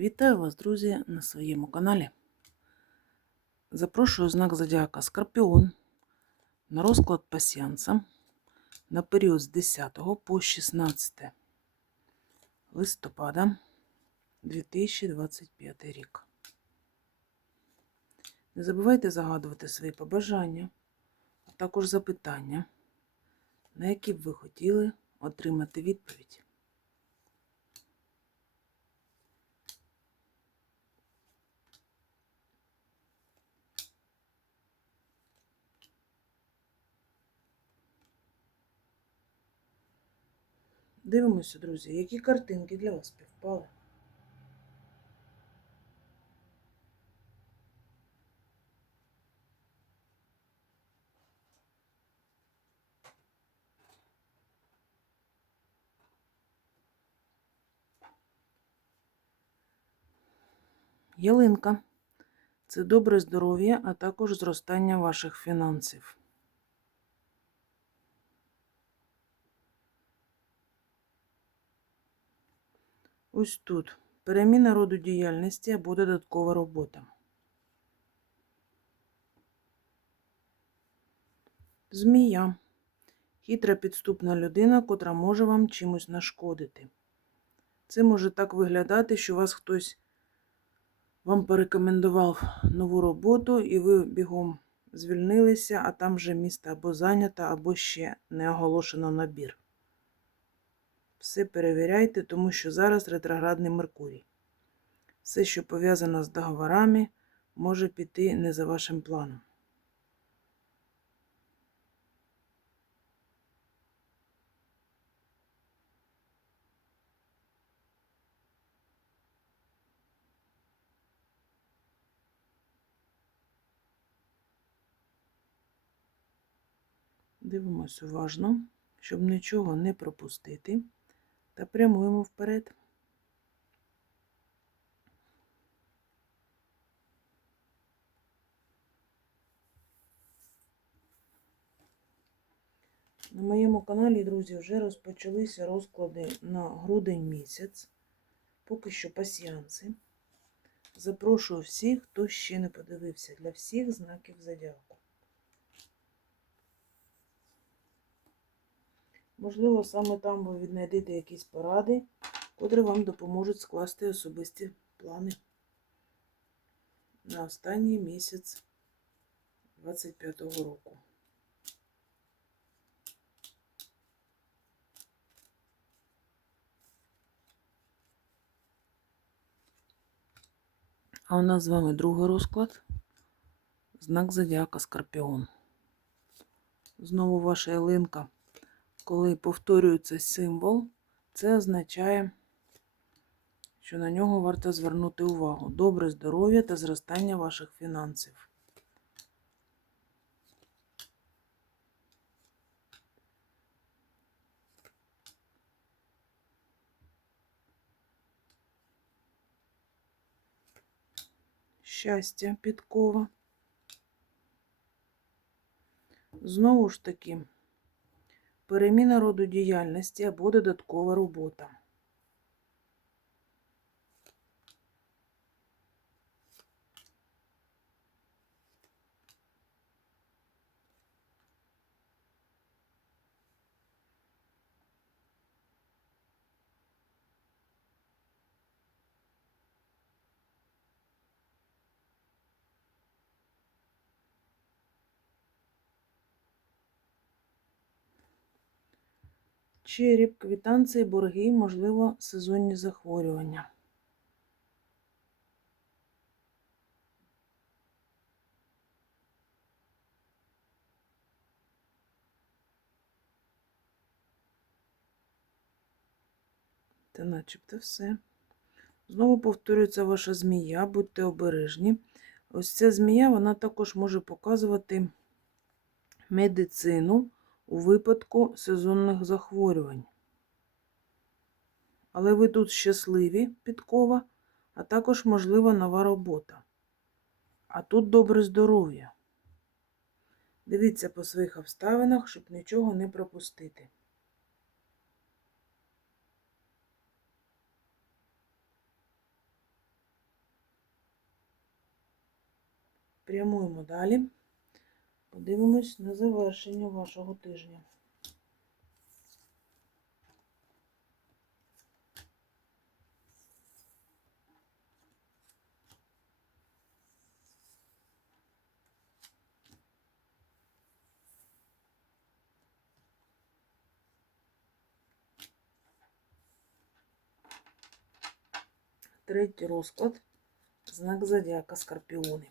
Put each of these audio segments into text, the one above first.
Вітаю вас, друзі, на своєму каналі. Запрошую знак Зодіака Скорпіон на розклад пасіанса на період з 10 по 16 листопада 2025 рік. Не забувайте загадувати свої побажання, а також запитання, на які б ви хотіли отримати відповідь. Дивимося, друзі, які картинки для вас співпали. Ялинка це добре здоров'я, а також зростання ваших фінансів. Ось тут переміна роду діяльності або додаткова робота. Змія. Хитра підступна людина, котра може вам чимось нашкодити. Це може так виглядати, що вас хтось вам порекомендував нову роботу, і ви бігом звільнилися, а там вже місто або зайнято, або ще не оголошено набір. Все перевіряйте, тому що зараз ретроградний Меркурій. Все, що пов'язано з договорами, може піти не за вашим планом. Дивимось уважно, щоб нічого не пропустити, та прямуємо вперед. На моєму каналі, друзі, вже розпочалися розклади на грудень місяць. Поки що пасіанси. Запрошую всіх, хто ще не подивився, для всіх знаків зодіаку. Можливо, саме там ви віднайдете якісь поради, котрі вам допоможуть скласти особисті плани на останній місяць 25-го року. А у нас з вами другий розклад. Знак Зодіака Скорпіон. Знову ваша ялинка. Коли повторюється символ, це означає, що на нього варто звернути увагу. Добре здоров'я та зростання ваших фінансів. Щастя підкова. Знову ж таки, переміна роду діяльності або додаткова робота. Череп, квитанції, борги, можливо, сезонні захворювання. Та начебто все. Знову повторюється ваша змія, будьте обережні. Ось ця змія, вона також може показувати медицину у випадку сезонних захворювань. Але ви тут щасливі підкова, а також можлива нова робота. А тут добре здоров'я. Дивіться по своїх обставинах, щоб нічого не пропустити. Прямуємо далі. Подивимось на завершення вашого тижня. Третій розклад. Знак зодіака Скорпіони.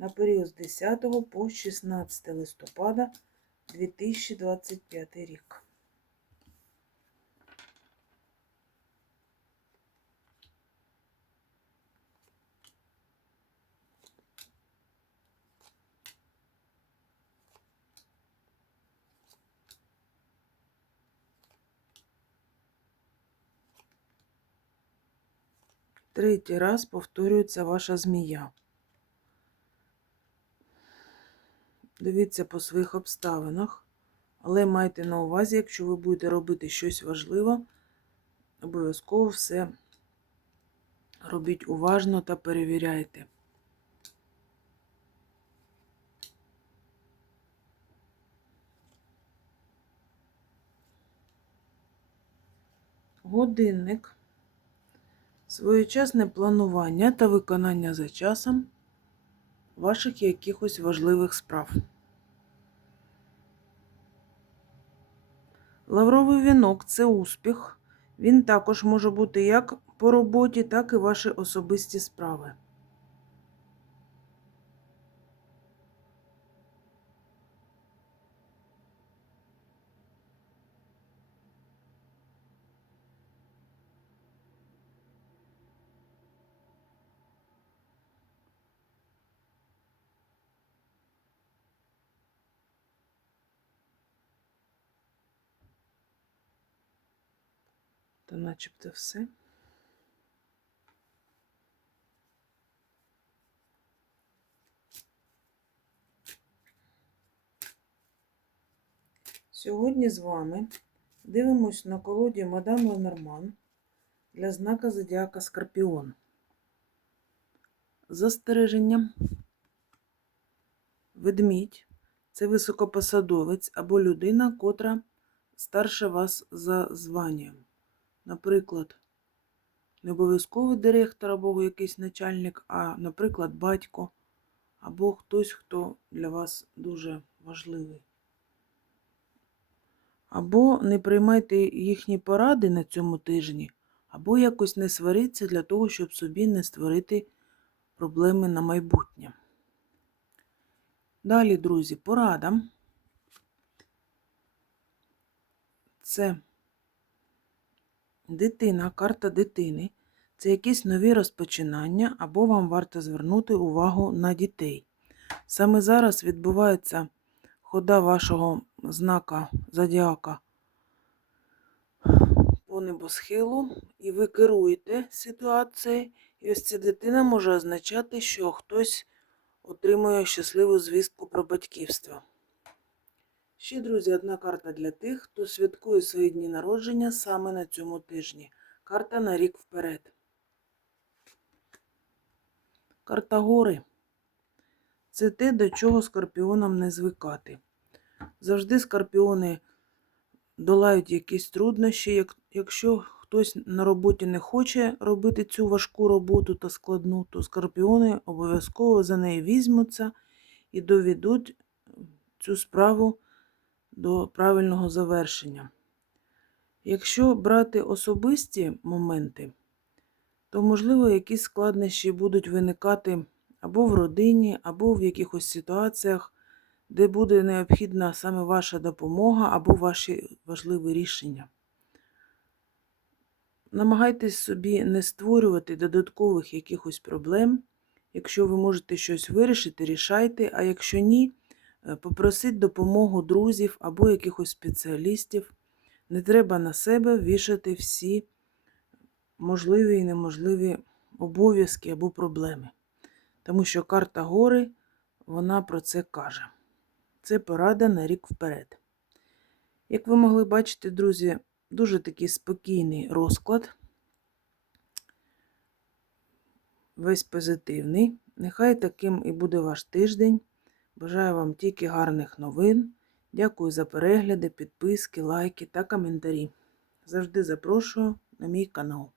На період з 10 по 16 листопада 2025 рік. Третій раз повторюється ваша змія. Дивіться по своїх обставинах, але майте на увазі, якщо ви будете робити щось важливе, обов'язково все робіть уважно та перевіряйте. Годинник. Своєчасне планування та виконання за часом ваших якихось важливих справ. Лавровий вінок це успіх. Він також може бути як по роботі, так і ваші особисті справи. Та начебто все. Сьогодні з вами дивимось на колоді Мадам Ленорман для знака Зодіака Скорпіон. Застереження. Ведмідь це високопосадовець або людина, котра старше вас за званням. Наприклад, не обов'язково директор або якийсь начальник, а, наприклад, батько або хтось, хто для вас дуже важливий. Або не приймайте їхні поради на цьому тижні, або якось не сваріться для того, щоб собі не створити проблеми на майбутнє. Далі, друзі, порада. Це дитина, карта дитини. Це якісь нові розпочинання, або вам варто звернути увагу на дітей. Саме зараз відбувається хода вашого знака зодіака по небосхилу, і ви керуєте ситуацією. І ось ця дитина може означати, що хтось отримує щасливу звістку про батьківство. Ще, друзі, одна карта для тих, хто святкує свої дні народження саме на цьому тижні. Карта на рік вперед. Карта гори. Це те, до чого скорпіонам не звикати. Завжди скорпіони долають якісь труднощі. Якщо хтось на роботі не хоче робити цю важку роботу та складну, то скорпіони обов'язково за неї візьмуться і доведуть цю справу до правильного завершення. Якщо брати особисті моменти, то, можливо, якісь складнощі будуть виникати або в родині, або в якихось ситуаціях, де буде необхідна саме ваша допомога або ваші важливі рішення. Намагайтесь собі не створювати додаткових якихось проблем. Якщо ви можете щось вирішити, рішайте, а якщо ні, попросіть допомогу друзів або якихось спеціалістів. Не треба на себе вішати всі можливі і неможливі обов'язки або проблеми. Тому що карта гори, вона про це каже. Це порада на рік вперед. Як ви могли бачити, друзі, дуже такий спокійний розклад. Весь позитивний. Нехай таким і буде ваш тиждень. Бажаю вам тільки гарних новин. Дякую за перегляди, підписки, лайки та коментарі. Завжди запрошую на мій канал.